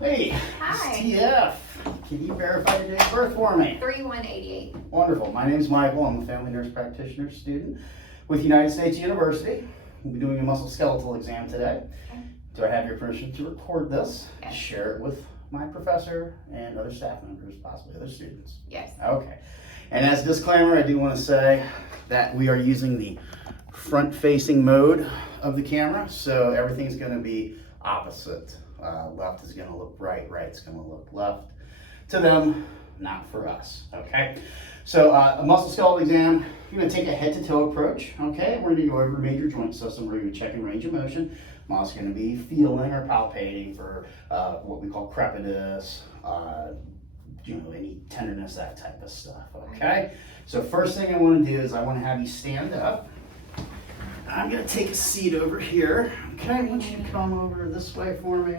Hey, Hi. it's TF. Can you verify your date of birth for me? 3188. Wonderful. My name is Michael. I'm a family nurse practitioner student with United States University. We'll be doing a musculoskeletal exam today. Okay. Do I have your permission to record this? Yes. Share it with my professor and other staff members, possibly other students. Yes. Okay. And as a disclaimer, I do want to say that we are using the front-facing mode of the camera, so everything's going to be opposite. Left is going to look right, right's going to look left to them, not for us, okay? So a musculoskeletal exam, you're going to take a head-to-toe approach, okay? We're going to go over major joint system. We're going to be checking range of motion. I'm also going to be feeling or palpating for what we call crepitus, any tenderness, that type of stuff, okay? So first thing I want to do is I want to have you stand up. I'm going to take a seat over here. Okay, I want you to come over this way for me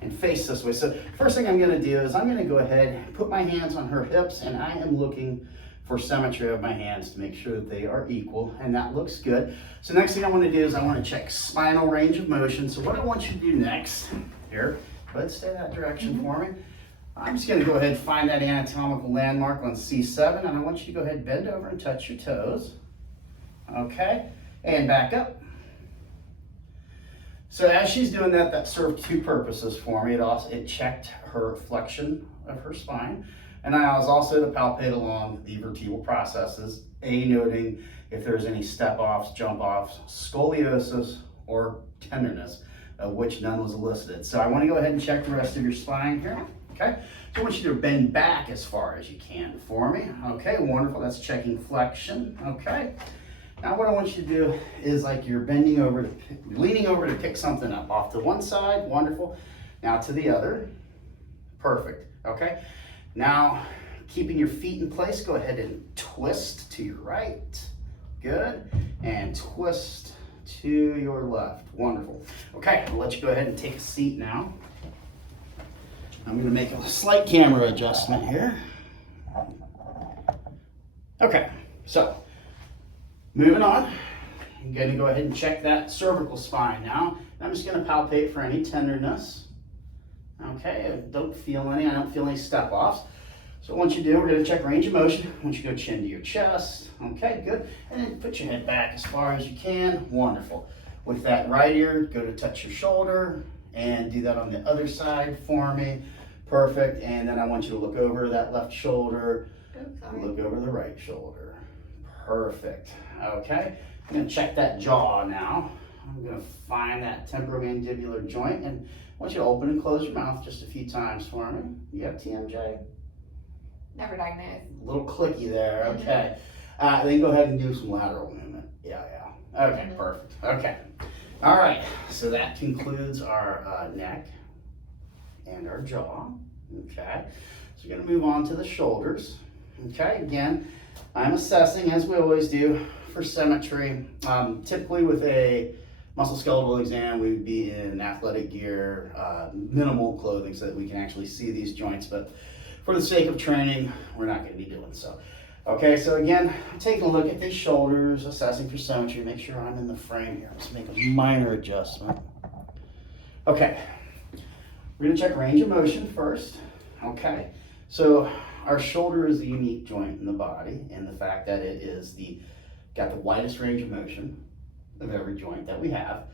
and face this way. So first thing I'm going to do is I'm going to go ahead and put my hands on her hips, and I am looking for symmetry of my hands to make sure that they are equal, and that looks good. So next thing I want to do is I want to check spinal range of motion. So what I want you to do next, here, go ahead and stay that direction for me. I'm just going to go ahead and find that anatomical landmark on C7, and I want you to go ahead and bend over and touch your toes. Okay, and back up. So as she's doing that, that served two purposes for me. It checked her flexion of her spine, and I was also to palpate along the vertebral processes, noting if there's any step-offs, jump-offs, scoliosis, or tenderness, of which none was elicited. So I want to go ahead and check the rest of your spine here. Okay, so I want you to bend back as far as you can for me. Okay, wonderful. That's checking flexion. Okay. Now what I want you to do is like you're leaning over to pick something up off to one side, wonderful. Now to the other, perfect, okay? Now, keeping your feet in place, go ahead and twist to your right, good, and twist to your left, wonderful. Okay, I'll let you go ahead and take a seat now. I'm gonna make a slight camera adjustment here. Okay, so, moving on, I'm going to go ahead and check that cervical spine now. I'm just going to palpate for any tenderness. Okay, I don't feel any step-offs. So what I want you to do, we're going to check range of motion. I want you to go chin to your chest. Okay, good. And then put your head back as far as you can. Wonderful. With that right ear, go to touch your shoulder and do that on the other side for me. Perfect. And then I want you to look over that left shoulder, look over the right shoulder. Perfect. Okay, I'm going to check that jaw now. I'm going to find that temporomandibular joint, and I want you to open and close your mouth just a few times for me. You have TMJ? Never diagnosed. A little clicky there. Okay. Then go ahead and do some lateral movement. Yeah. Okay, perfect. Okay. All right. So that concludes our neck and our jaw. Okay. So we're going to move on to the shoulders. Okay. Again, I'm assessing, as we always do, for symmetry. Typically with a musculoskeletal exam, we would be in athletic gear, minimal clothing so that we can actually see these joints, but for the sake of training, we're not going to be doing so. Okay, so again, taking a look at these shoulders, assessing for symmetry, make sure I'm in the frame here. Let's make a minor adjustment. Okay, we're going to check range of motion first. Okay, so our shoulder is a unique joint in the body, and the fact that it is got the widest range of motion of every joint that we have.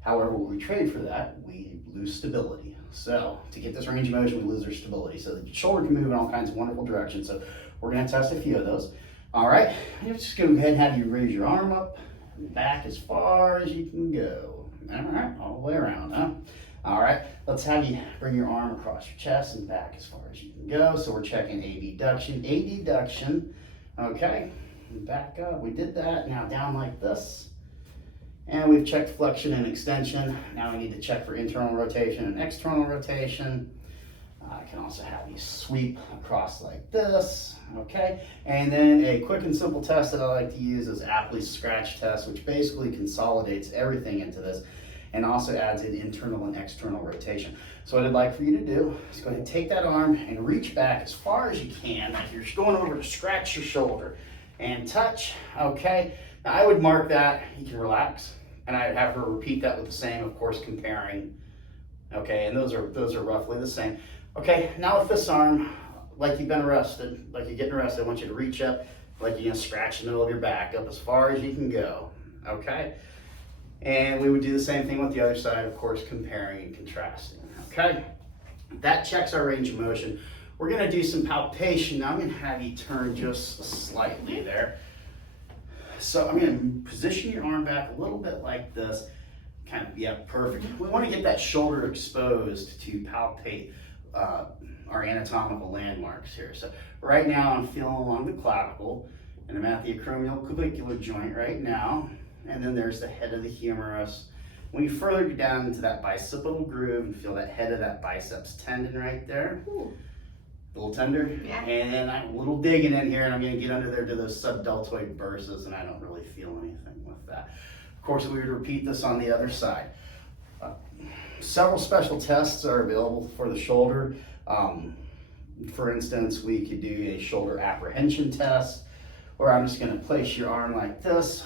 However, what we trade for that, we lose stability. So to get this range of motion, we lose our stability. So the shoulder can move in all kinds of wonderful directions. So we're going to test a few of those. All right, I'm just going to go ahead and have you raise your arm up and back as far as you can go. All right, all the way around, huh? All right, let's have you bring your arm across your chest and back as far as you can go. So we're checking adduction, okay, back up, we did that, now down like this. And we've checked flexion and extension. Now we need to check for internal rotation and external rotation. I can also have you sweep across like this, okay? And then a quick and simple test that I like to use is Apley's scratch test, which basically consolidates everything into this and also adds in internal and external rotation. So what I'd like for you to do is go ahead and take that arm and reach back as far as you can, like you're going over to scratch your shoulder and touch, okay? Now I would mark that, you can relax, and I'd have her repeat that with the same, of course, comparing Okay, and those are roughly the same. Okay, now with this arm, like you've been arrested, like you're getting arrested, I want you to reach up like you're gonna scratch the middle of your back up as far as you can go. Okay? And we would do the same thing with the other side, of course, comparing and contrasting. Okay? That checks our range of motion. We're gonna do some palpation. Now I'm gonna have you turn just slightly there. So I'm gonna position your arm back a little bit like this. Kind of, yeah, perfect. We wanna get that shoulder exposed to palpate our anatomical landmarks here. So right now I'm feeling along the clavicle, and I'm at the acromioclavicular joint right now. And then there's the head of the humerus. When you further go down into that bicipital groove and feel that head of that biceps tendon right there. Ooh. A little tender. Yeah. And then I'm a little digging in here, and I'm gonna get under there to those subdeltoid burses, and I don't really feel anything with that. Of course, we would repeat this on the other side. Several special tests are available for the shoulder. For instance, we could do a shoulder apprehension test, where I'm just gonna place your arm like this,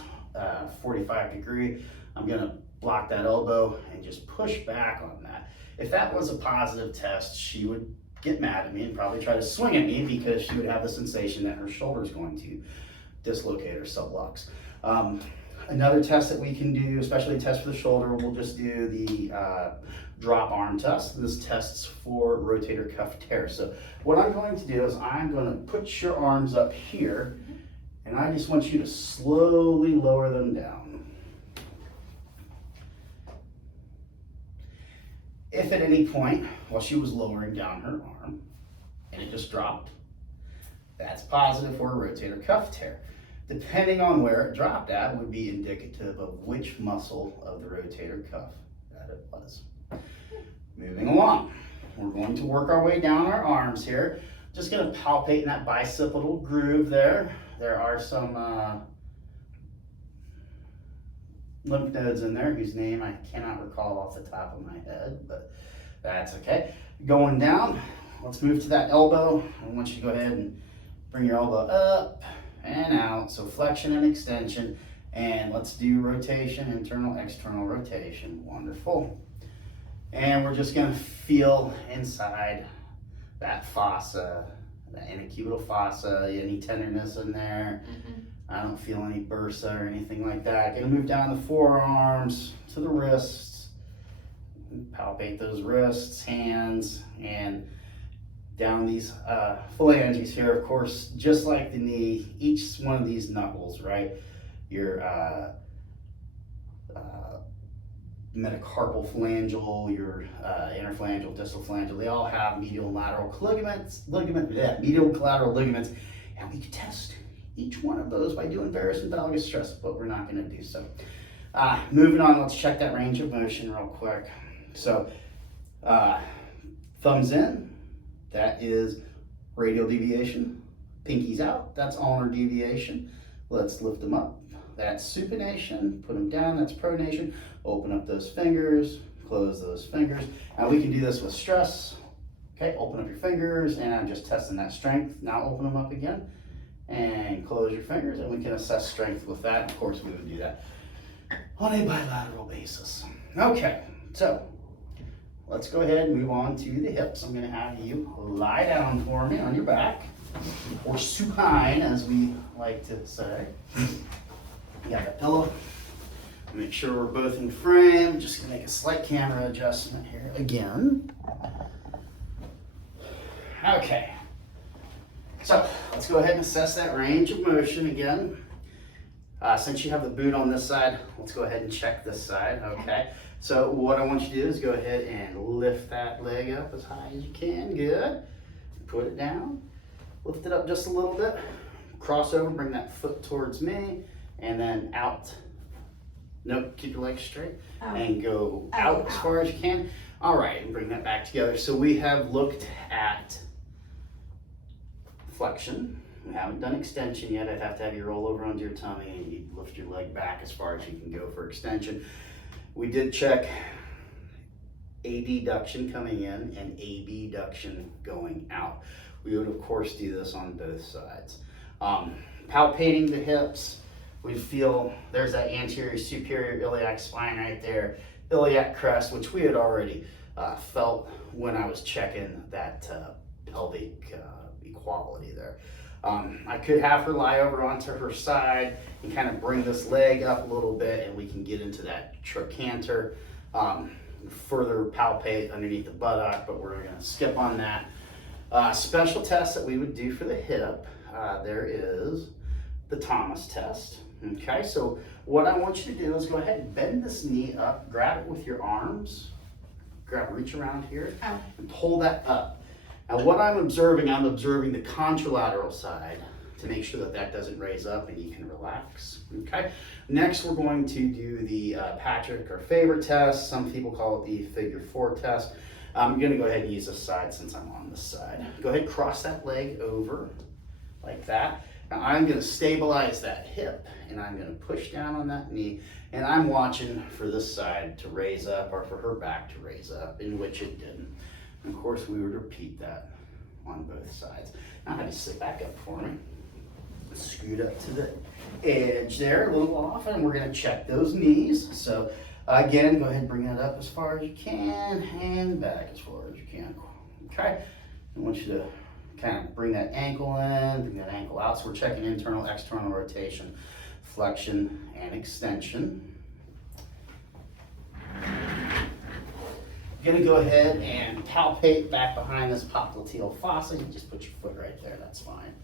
45 degree. I'm gonna block that elbow and just push back on that. If that was a positive test, she would get mad at me and probably try to swing at me because she would have the sensation that her shoulder is going to dislocate or sublux. Another test that we can do, especially a test for the shoulder, we'll just do the drop arm test. This tests for rotator cuff tear. So what I'm going to do is I'm going to put your arms up here, and I just want you to slowly lower them down. If at any point, while she was lowering down her arm, and it just dropped, that's positive for a rotator cuff tear. Depending on where it dropped at would be indicative of which muscle of the rotator cuff that it was. Moving along, we're going to work our way down our arms here. Just going to palpate in that bicipital groove there. There are some lymph nodes in there whose name I cannot recall off the top of my head, but that's okay. Going down, let's move to that elbow. I want you to go ahead and bring your elbow up and out, so flexion and extension, and let's do rotation, internal, external rotation. Wonderful. And we're just gonna feel inside that fossa, the antecubital fossa, any tenderness in there. I don't feel any bursa or anything like that. Gonna move down the forearms to the wrists, palpate those wrists, hands, and down these phalanges here, of course, just like the knee, each one of these knuckles, right? Your metacarpal phalangel, your interphalangeal, distal phalangel, they all have medial and lateral medial collateral ligaments, and we can test each one of those by doing varus and valgus stress, but we're not going to do so. Moving on, let's check that range of motion real quick. So, thumbs in. That is radial deviation. Pinkies out, that's ulnar deviation. Let's lift them up. That's supination. Put them down, that's pronation. Open up those fingers, close those fingers. Now we can do this with stress. Okay, open up your fingers, and I'm just testing that strength. Now open them up again, and close your fingers, and we can assess strength with that. Of course, we would do that on a bilateral basis. Okay, so let's go ahead and move on to the hips. I'm going to have you lie down for me on your back, or supine, as we like to say. You got that pillow. Make sure we're both in frame. Just going to make a slight camera adjustment here again. Okay. So let's go ahead and assess that range of motion again. Since you have the boot on this side, let's go ahead and check this side. Okay. So what I want you to do is go ahead and lift that leg up as high as you can. Good. Put it down. Lift it up just a little bit. Cross over, bring that foot towards me, and then out. Nope, keep your legs straight. And go out as far as you can. All right, and bring that back together. So we have looked at flexion. We haven't done extension yet. I'd have to have you roll over onto your tummy and you lift your leg back as far as you can go for extension. We did check adduction coming in and abduction going out. We would of course do this on both sides. Palpating the hips, we feel there's that anterior superior iliac spine right there. iliac crest, which we had already felt when I was checking that pelvic equality there. I could have her lie over onto her side and kind of bring this leg up a little bit, and we can get into that trochanter, further palpate underneath the buttock, but we're gonna skip on that. Special test that we would do for the hip, there is the Thomas test. Okay, so what I want you to do is go ahead and bend this knee up, grab it with your arms, reach around here, and pull that up. Now what I'm observing the contralateral side to make sure that that doesn't raise up and you can relax. Okay, next we're going to do the Patrick or Faber test. Some people call it the figure 4 test. I'm gonna go ahead and use this side since I'm on this side. Go ahead, cross that leg over like that. Now I'm gonna stabilize that hip and I'm gonna push down on that knee, and I'm watching for this side to raise up or for her back to raise up, in which it didn't. And of course we would repeat that on both sides. Now have you sit back up for me. Scoot up to the edge there, a little off, and we're gonna check those knees. So again, go ahead and bring that up as far as you can and back as far as you can. Okay, I want you to kind of bring that ankle in, bring that ankle out. So we're checking internal, external rotation, flexion, and extension. You're gonna go ahead and palpate back behind this popliteal fossa. You just put your foot right there, that's fine.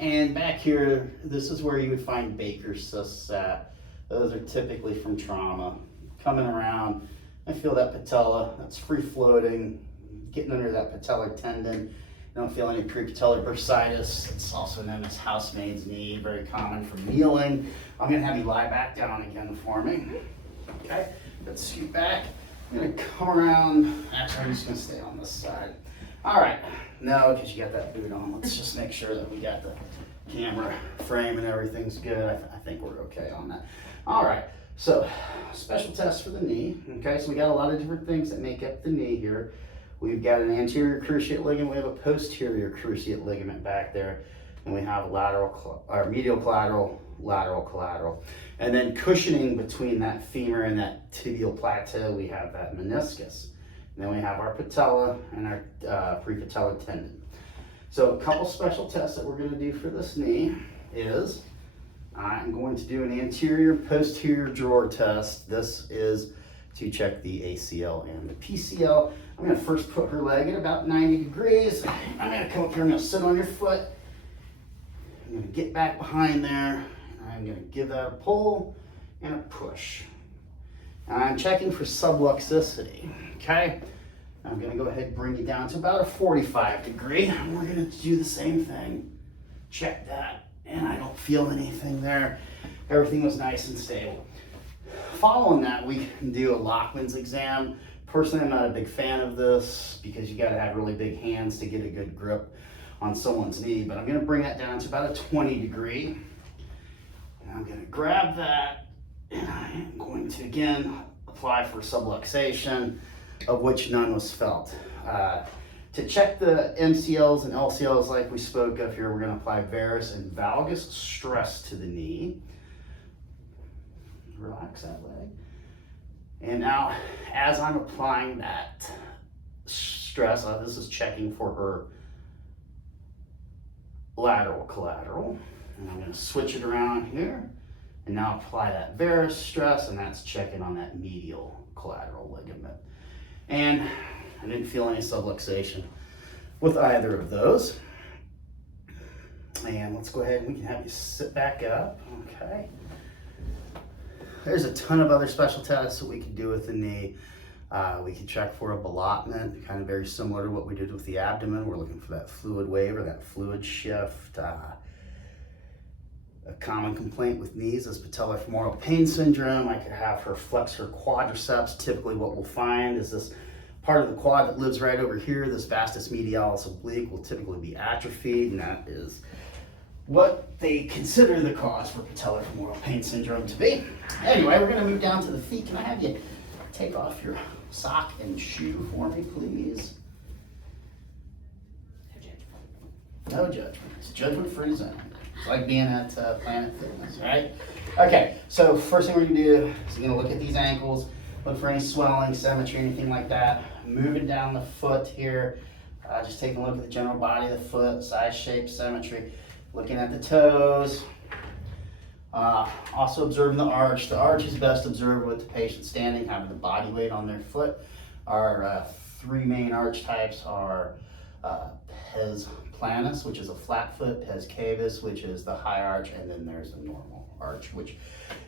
And back here, this is where you would find Baker's cysts at. Those are typically from trauma. Coming around, I feel that patella, that's free floating, getting under that patellar tendon. You don't feel any prepatellar bursitis. It's also known as housemaid's knee, very common from kneeling. I'm gonna have you lie back down again for me. Okay, let's scoot back. I'm gonna come around. Actually, I'm just gonna stay on this side. All right, no, because you got that boot on. Let's just make sure that we got the camera frame and everything's good. I think we're okay on that. All right, so special test for the knee. Okay, so we got a lot of different things that make up the knee here. We've got an anterior cruciate ligament. We have a posterior cruciate ligament back there. And we have medial collateral, lateral collateral. And then cushioning between that femur and that tibial plateau, we have that meniscus. And then we have our patella and our prepatellar tendon. So a couple special tests that we're gonna do for this knee is, I'm going to do an anterior posterior drawer test. This is to check the ACL and the PCL. I'm gonna first put her leg at about 90 degrees. I'm gonna come up here, I'm gonna sit on your foot. I'm gonna get back behind there. I'm gonna give that a pull and a push. And I'm checking for subluxicity, okay? I'm gonna go ahead and bring you down to about a 45 degree. And we're gonna do the same thing. Check that, and I don't feel anything there. Everything was nice and stable. Following that, we can do a Lachman's exam. Personally, I'm not a big fan of this because you gotta have really big hands to get a good grip on someone's knee, but I'm gonna bring that down to about a 20 degree. And I'm gonna grab that, and I am going to, again, apply for subluxation, of which none was felt. To check the MCLs and LCLs like we spoke of here, we're gonna apply varus and valgus stress to the knee. Relax that leg. And now, as I'm applying that stress, this is checking for her lateral collateral. And I'm gonna switch it around here and now apply that varus stress, and that's checking on that medial collateral ligament. And I didn't feel any subluxation with either of those. And let's go ahead and we can have you sit back up, okay? There's a ton of other special tests that we can do with the knee. We can check for a ballottement, kind of very similar to what we did with the abdomen. We're looking for that fluid wave or that fluid shift. A common complaint with knees is patellofemoral pain syndrome. I could have her flex her quadriceps. Typically what we'll find is this part of the quad that lives right over here, this vastus medialis oblique, will typically be atrophied, and that is what they consider the cause for patellofemoral pain syndrome to be. Anyway, we're gonna move down to the feet. Can I have you take off your sock and shoe for me, please? No judgment. It's judgment-free zone. It's like being at Planet Fitness, right? Okay, so first thing we're gonna do is we're gonna look at these ankles, look for any swelling, symmetry, anything like that. Moving down the foot here, just taking a look at the general body of the foot, size, shape, symmetry. Looking at the toes. Also observing the arch. The arch is best observed with the patient standing, having the body weight on their foot. Our three main arch types are pes planus, which is a flat foot, pes cavus, which is the high arch, and then there's a normal arch, which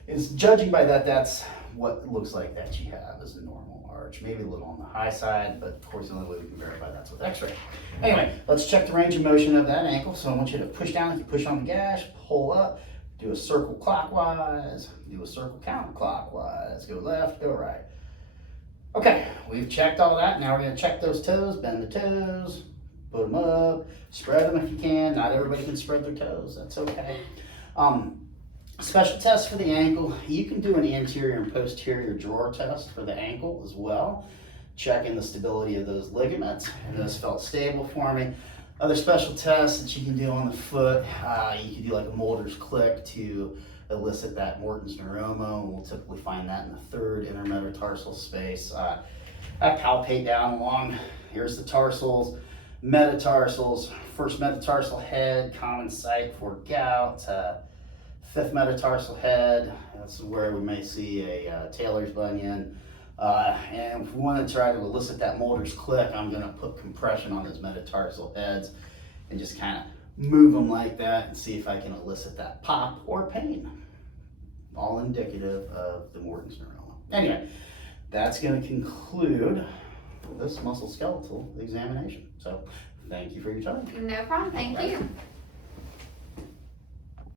is, judging by that, that's what it looks like that you have is a normal arch. Maybe a little on the high side, but of course the only way we can verify that's with x-ray. Anyway, let's check the range of motion of that ankle. So I want you to push down like you push on the gash, pull up, do a circle clockwise, do a circle counterclockwise, go left, go right. Okay, we've checked all that. Now we're gonna check those toes, bend the toes, put them up, spread them if you can. Not everybody can spread their toes, that's okay. Special test for the ankle. You can do an anterior and posterior drawer test for the ankle as well. Checking the stability of those ligaments, and those felt stable for me. Other special tests that you can do on the foot, you can do like a Mulder's click to elicit that Morton's neuroma, and we'll typically find that in the third intermetatarsal space. I palpate down along, here's the tarsals, metatarsals, first metatarsal head, common site for gout, fifth metatarsal head, that's where we may see a Taylor's bunion. And if we want to try to elicit that Mulder's click, I'm going to put compression on those metatarsal heads and just kind of move them like that and see if I can elicit that pop or pain. All indicative of the Morton's neuroma. Anyway, that's going to conclude this musculoskeletal examination. So thank you for your time. No problem. Thank you.